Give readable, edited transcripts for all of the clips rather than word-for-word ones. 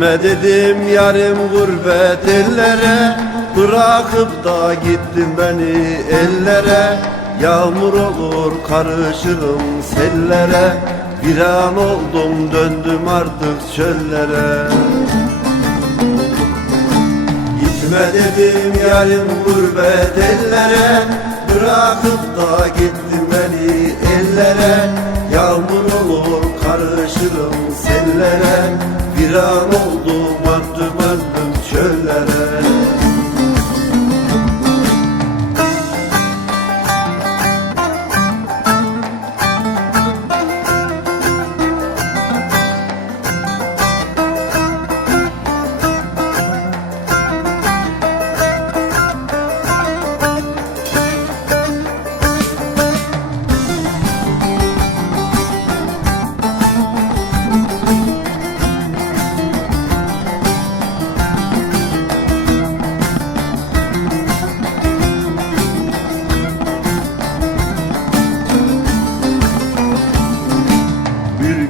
Gitme dedim yarim gurbet ellere, bırakıp da gittin beni ellere. Yağmur olur karışırım sellere, bir an oldum döndüm artık çöllere. Gitme dedim yarim gurbet ellere, bırakıp da gittin beni ellere. Yağmur olur karışırım sellere, bir an oldum döndüm çöllere.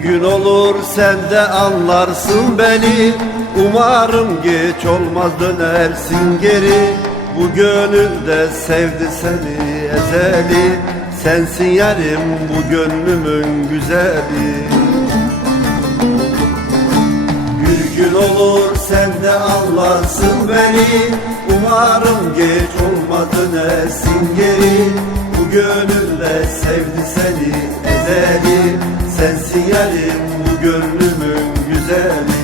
Gün olur sen de anlarsın beni, umarım geç olmaz dönersin geri. Bu gönülde sevdi seni ezeli, sensin yarim bu gönlümün güzeli. Bir gün olur sen de anlarsın beni, umarım geç olmaz dönersin geri. Bu gönülde sevdi seni ezeli, sensin yarim bu gönlümün güzeli.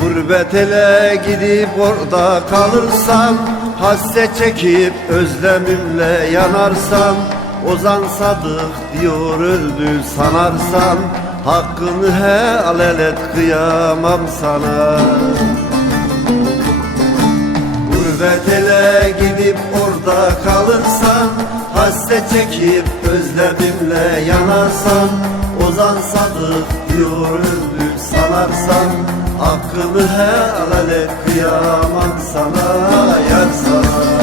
Gurbet ele gidip orada kalırsan, hasret çekip özlemimle yanarsan, Ozan Sadık diyor öldü sanarsan, hakkını helal et kıyamam sana. Gurbet ele gidip orada kalırsan, hasret çekip özlemimle yanarsan, Ozan Sadık diyor öldü sanarsan, hakkını helal et kıyamam sana, yar sana.